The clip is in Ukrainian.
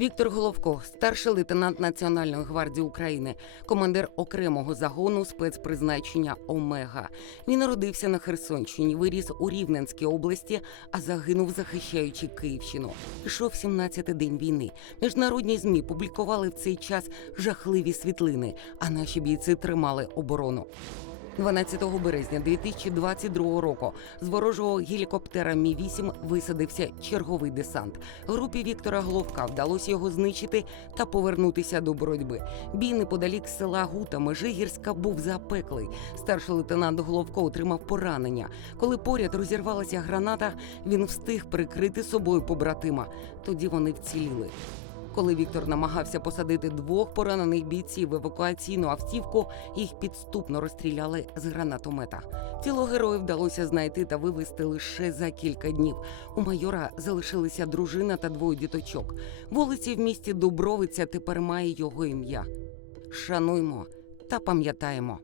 Віктор Головко, старший лейтенант Національної гвардії України, командир окремого загону спецпризначення Омега. Він народився на Херсонщині, виріс у Рівненській області, а загинув, захищаючи Київщину. Пішов 17-й день війни. Міжнародні змі публікували в цей час жахливі світлини, а наші бійці тримали оборону. 12 березня 2022 року з ворожого гелікоптера Мі 8 висадився черговий десант. Групі Віктора Головка вдалося його знищити та повернутися до боротьби. Бій неподалік села Гута Межигірська був запеклий. Старший лейтенант Головко отримав поранення. Коли поряд розірвалася граната, він встиг прикрити собою побратима. Тоді вони вціліли. Коли Віктор намагався посадити двох поранених бійців в евакуаційну автівку, їх підступно розстріляли з гранатомета. Тіло героїв вдалося знайти та вивезти лише за кілька днів. У майора залишилися дружина та двоє діточок. Вулиці в місті Дубровиця тепер має його ім'я. Шануймо та пам'ятаємо.